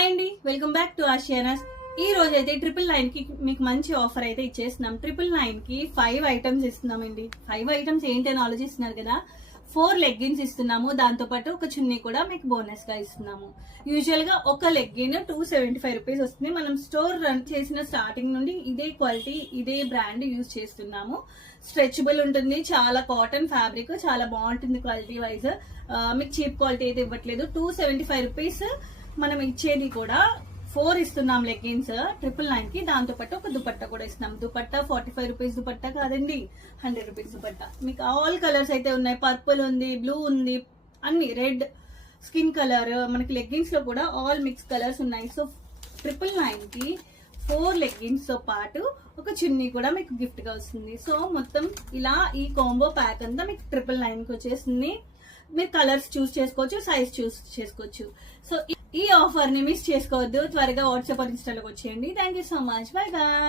Hi అండి, welcome back to ఆషియానాస్. ఈ రోజు అయితే 999 కి మీకు మంచి ఆఫర్ అయితే ఇచ్చేస్తున్నాం. 999 కి 5 ఐటమ్స్ ఇస్తున్నామండి. 5 ఐటమ్స్ ఏంటని ఆలోచిస్తున్నారు కదా. 4 లెగ్గిన్స్ ఇస్తున్నాము, దాంతో పాటు ఒక చున్నీ కూడా మీకు బోనస్ గా ఇస్తున్నాము. యూజువల్ గా ఒక లెగ్గిన్ 275 రూపీస్ వస్తుంది. మనం స్టోర్ రన్ చేసిన స్టార్టింగ్ నుండి ఇదే క్వాలిటీ, ఇదే బ్రాండ్ యూజ్ చేస్తున్నాము. స్ట్రెచబుల్ ఉంటుంది, చాలా కాటన్ ఫ్యాబ్రిక్, చాలా బాగుంటుంది క్వాలిటీ వైజ్. మీకు చీప్ క్వాలిటీ అయితే ఇవ్వట్లేదు. 275 రూపీస్ మనం ఇచ్చేది కూడా 4 ఇస్తున్నాం లెగ్గిన్స్ 999 కి. దాంతో పాటు ఒక దుపట్టా కూడా ఇస్తున్నాం. దుపట్టా 45 రూపీస్ దుపట్టా కాదండి, 100 రూపీస్ దుపట్టా. మీకు ఆల్ కలర్స్ అయితే ఉన్నాయి. పర్పుల్ ఉంది, బ్లూ ఉంది, అన్ని రెడ్, స్కిన్ కలర్. మనకి లెగ్గిన్స్ లో కూడా ఆల్ మిక్స్ కలర్స్ ఉన్నాయి. సో 999 కి 4 లెగ్గిన్స్ తో పాటు ఒక చున్నీ కూడా మీకు గిఫ్ట్ గా వస్తుంది. సో మొత్తం ఇలా ఈ కాంబో ప్యాక్ అంతా మీకు 999 కి వచ్చేస్తుంది. మీరు కలర్స్ చూస్ చేసుకోవచ్చు, సైజ్ చూస్ చేసుకోవచ్చు. సో ఈ ఆఫర్ ని మిస్ చేసుకోవద్దు. త్వరగా వాట్సాప్ ఇన్స్టాలోకి వచ్చేయండి. Thank you so much. Bye bye.